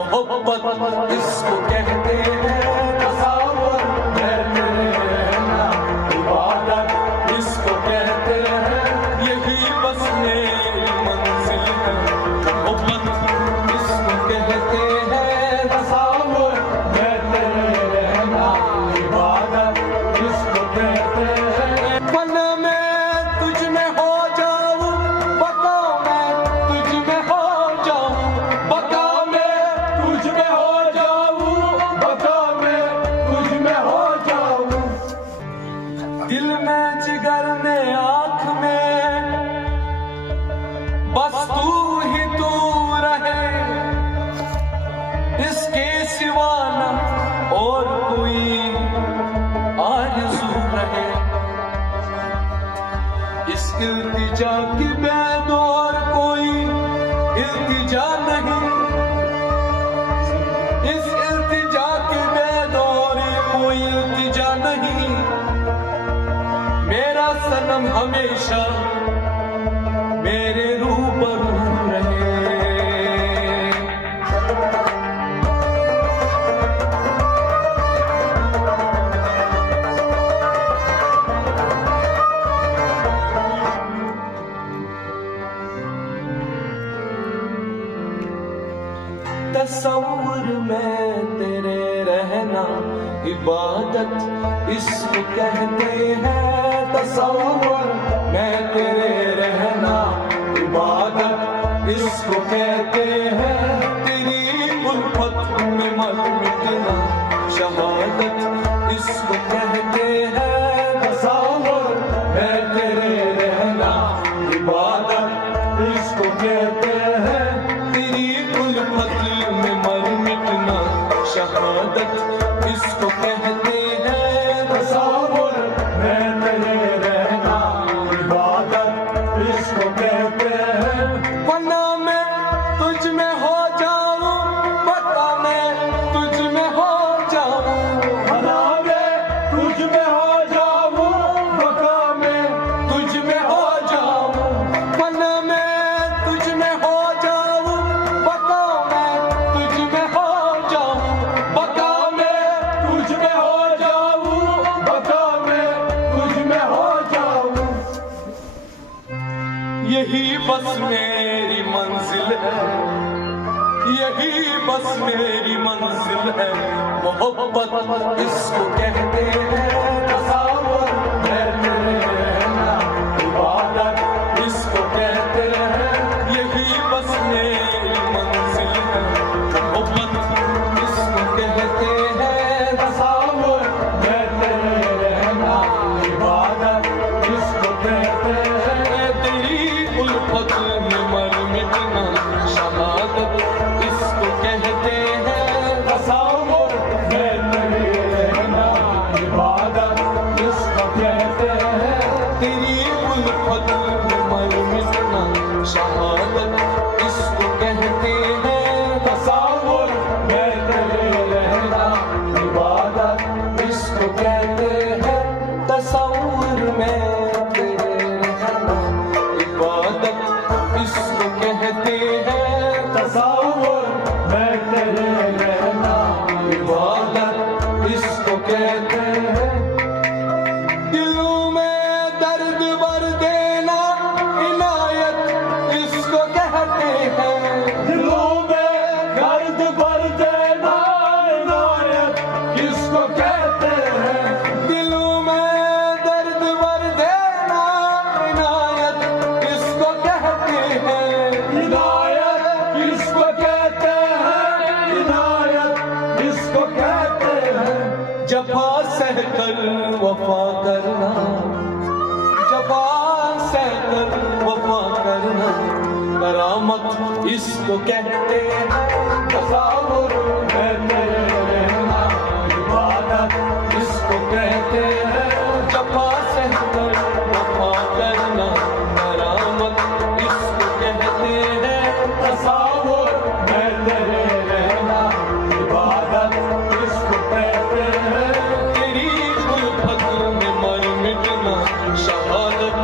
मोहब्बत इसको कहते हैं, तसव्वुर है तेरे रहना, इबादत इसको कहते हैं, यही बस मेरी मंजिल है। मोहब्बत इसको कहते हैं, तसव्वुर है तेरे रहना, इबादत इसको कहते हैं। मन में तुझ में हो जाऊं, बका मैं तुझ में हो जाऊं, बका दिल में जिगर में आँख में बस तू ही तू रहे, इसके सिवा न और कोई आरज़ू रहे। इस इल्तिजा की बैद और कोई इल्तिजा नहीं, इस इल्तिजा की बैद और कोई इल्तिजा नहीं। मेरा सनम हमेशा मेरे रूबरू रहे। तसव्वुर में तेरे रहना, इबादत इसको कहते हैं। तसव्वुर में तेरे रहना, इबादत इसको कहते हैं। तेरी उल्फत में मर मिटना, शहादत इसको कहते हैं। तसव्वुर में तेरे रहना, इबादत इसको कहते हैं। तेरी उल्फत में मर मिटना, शहादत इसको कहते हैं। तसव्वुर में तेरे रहना, इबादत इसको कहते हैं। वरना मैं तुझ में हो जाऊं, बता मैं तुझ में हो जाऊं, वरना मैं तुझ में हो जाऊं, बता मैं तुझ में हो जाऊं, वरना मैं तुझ में हो जाऊं, बता मैं तुझ में हो जाऊं, बता मैं तुझ में हो जाऊं, बता मैं तुझ में हो जाऊं। यही बस मेरी मंजिल है, यही बस मेरी मंजिल है। मोहब्बत इसको कहते हैं, तसव्वुर है तेरे रहना, इबादत इसको कहते हैं। यही बस मेरी मंजिल है, मोहब्बत इसको कहते हैं। तसव्वुर है तेरे रहना, इबादत इसको कहते हैं। तेरी उल्फत में मर मिटना, शहादत इसको कहते हैं। तसव्वुर है तेरे रहना, इबादत इसको कहते हैं। तेरी उल्फत में मर मिटना, शहादत इसको कहते हैं। तसव्वुर है तेरे रहना, इबादत इसको कहते हैं। तसव्वुर में तेरे रहना, इबादत इसको कहते हैं। तसव्वुर में तेरे रहना, इबादत इसको कहते हैं। दिलों में दर्द भर देना, इनायत इसको कहते हैं। दिलों में दर्द भर देना, इनायत किसको कहते हैं। दिलों में दर्द भर देना, इनायत किसको कहते हैं। इनायत किसको कहते हैं, इनायत किसको कहते हैं। जफा सहकर वफा करना, जफा सहकर वफा करना, करामत इसको कहते हैं। तसव्वुर है तेरे रहना, इबादत इसको कहते हैं। जफा सहकर वफा करना, करामत इसको कहते हैं। तसव्वुर है तेरे रहना, इबादत इसको कहते हैं। तेरी उल्फत में मर मिटना, शहादत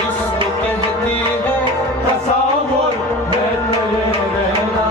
इसको कहते हैं। तसव्वुर है तेरे रहना,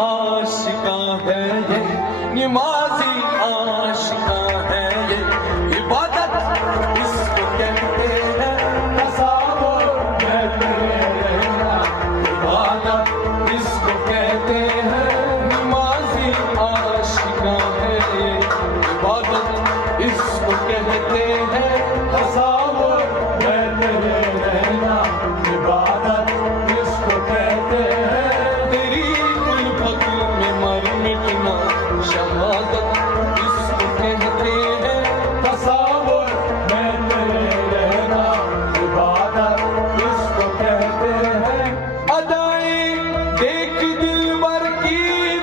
आशिका है ये, नमाजी आशिका है ये, इबादत इसको कहते हैं, तसावुर में तेरे रहना, इबादत इसको कहते हैं, नमाजी आशिका है ये, इबादत इसको कहते हैं, तसावुर में तेरे रहना, इबादत इसको कहते हैं, तेरी उल्फत में मर मिटना, शहादत इसको कहते हैं, तसावुर में तेरे रहना, इबादत इसको कहते हैं। अदाएं देख दिलबर की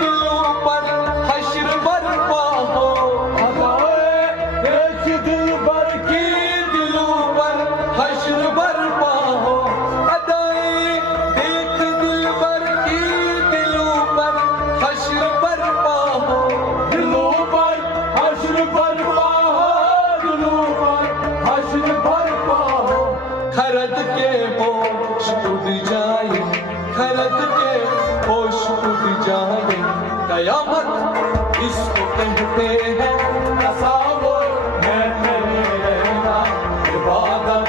दिलों पर हश्र बरपा हो, अदाएं देख दिलबर की दिलों पर हश्र बरपा हो, अदाएं देख दिलबर की दिलों पर हश्र बरपा हो, दिलों पर हश्र बरपा हो, दिलों पर हश्र बरपा हो। खरद के होश उड़ जाए, खरद के होश उड़ जाए, कयामत इसको कहते हैं, तसावुर में तेरे रहना, इबादत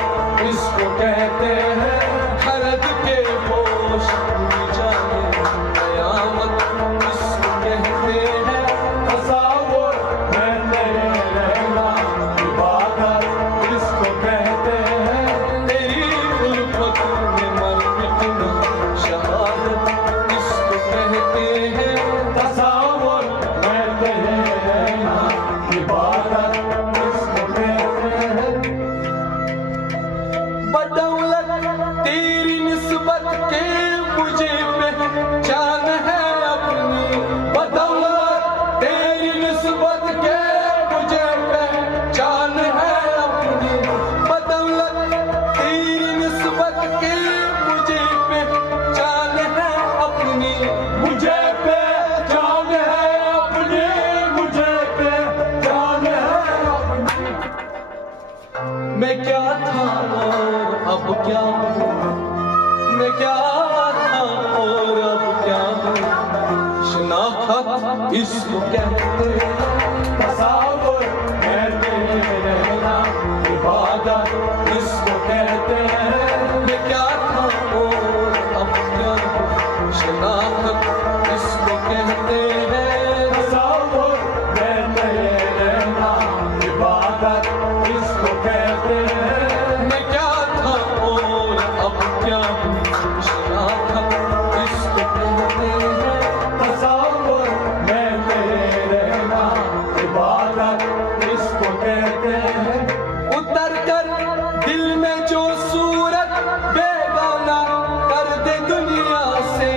इसको कहते हैं, खरद के होश उड़ जाए, कयामत इसको कहते हैं, तसावुर में तेरे रहना, इबादत इसको कहते हैं, तेरी उल्फत में मर मिटना, शहादत इसको कहते हैं, तसावुर में तेरे रहना, इबादत इसको कहते हैं। बदौलत तेरी निस्बत के मुझे पहचान है अपनी, बदौलत तेरी निस्बत के मुझे पहचान है अपनी, बदौलत तेरी निस्बत के मुझे पहचान है अपनी, मुझे पहचान है अपनी, मुझे पहचान है अपनी। मैं क्या था और अब क्या हूँ, मैं क्या था और अब क्या हूँ, शनाख्त इसको कहते हैं, तसावुर में तेरे रहना, इबादत इसको कहते हैं। मैं क्या था और अब क्या हूँ, शनाख्त इसको कहते हैं, तसावुर में तेरे रहना, इबादत इसको कहते हैं। मैं क्या था और अब क्या हूँ, शनाख्त इसको कहते हैं, तसावुर में तेरे रहना, इबादत इसको कहते हैं। उतर कर दिल में जो सूरत बेगाना कर दे दुनिया से,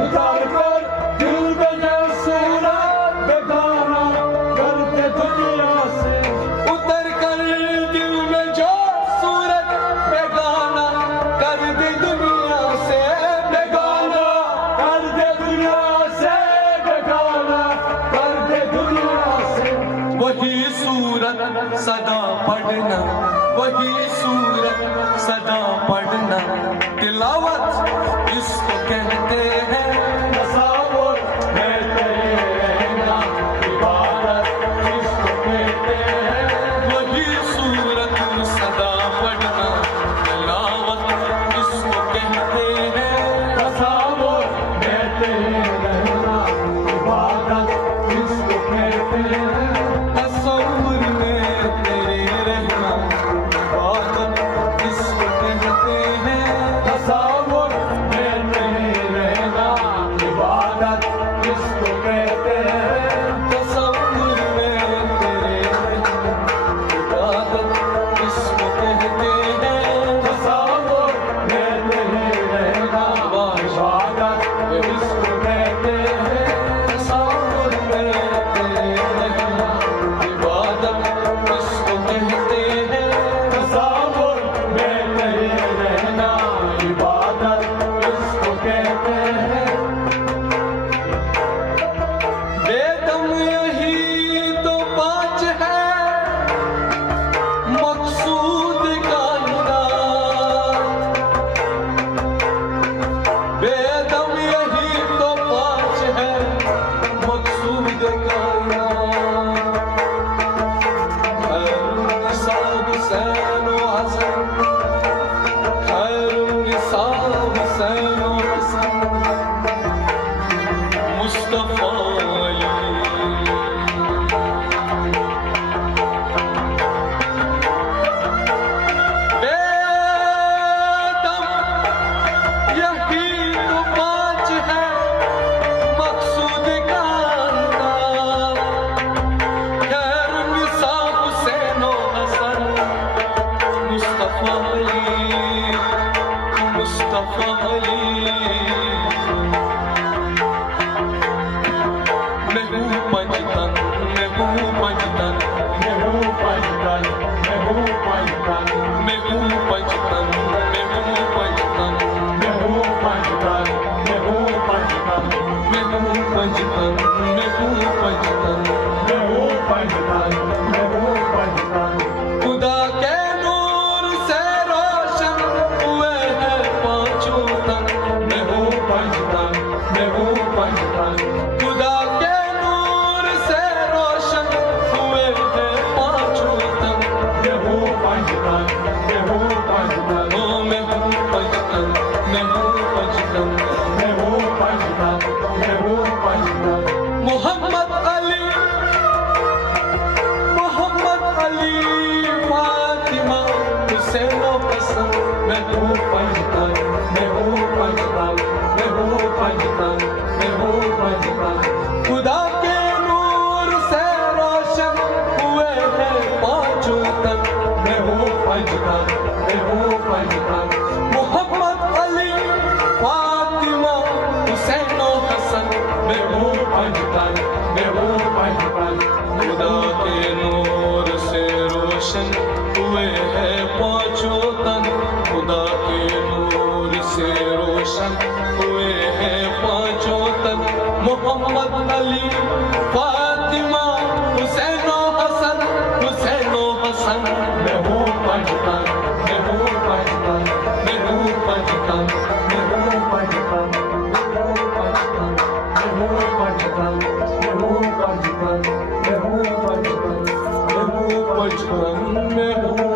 उतर कर दिल में जो सूरत बेगाना कर दे दुनिया से, उतर कर दिल में जो सूरत बेगाना कर दे दुनिया से, बेगाना कर दे दुनिया से, बेगाना कर दे दुनिया से। वही सूरत सदा पढ़ना, वही सूरत सदा पढ़ना, तिलावत इसको कहते हैं, तसावुर में तेरे रहना, इबादत इसको कहते हैं। वही सूरत सदा पढ़ना, तिलावत इसको कहते हैं, तसावुर में तेरे रहना, इबादत इसको कहते हैं। तसव्वुर में तेरे रहना, इबादत इसको कहते हैं, तसव्वुर में तेरे रहना, इबादत मुस्तफा अली। बेदम यही तो पाँच है मकसूद का अंदाज, खैर निसाब हुसैन और हसन मुस्तफा अली, मुस्तफा अली। मैं हूँ पंजतन, मैं हूँ पंजतन, मैं हूँ पंजतन, मैं हूँ पंजतन, मैं हूँ पंजतन, मैं हूँ पंजतन, मैं हूँ पंजतन, मैं हूँ पंजतन, मैं हूँ पंजतन, मैं हूँ पंजतन। मैं हूँ पंजतन, मैं हूँ पंजतन। खुदा के नूर से रोशन हुए हैं पांचों तन। मैं हूँ पंजतन, मैं हूँ पंजतन, खुदा के नूर से रोशन हुए हैं पांचों तन। मैं हूँ पंजतन, मैं हूँ पंजतन, ओ मैं हूँ पंजतन, मैं हूँ पंजतन। मैं हूँ पंजतन, मैं हूँ पंजतन। मोहम्मद अली, मोहम्मद अली, फातिमा, हुसैन और हसन। मैं हूँ पंजतन, मैं हूँ पंजतन, मैं हूँ पंजतन, मैं हूँ पंजतन। खुदा के नूर से रोशन हुए हैं पांचों तन। मैं हूँ पंजतन, मैं हूँ पंजतन। मोहम्मद अली, फातिमा, हुसैन और हसन। मैं हूँ पंजतन, मैं हूँ पंजतन। खुदा के नूर से रोशन हुए हैं पांचों तन। खुदा के नूर से रोशन हुए हैं पांचों तन। मोहम्मद अली, फातिमा, हुसैन और हसन, हुसैन और हसन। मैं हूँ पंजतन, मैं हूँ पंजतन, मैं हूँ पंजतन, मैं हूँ पंजतन, मैं हूँ पंजतन, मैं हूँ पंजतन, मैं हूँ पंजतन, मैं हूँ पंजतन, मैं हूँ पंजतन, मैं हूँ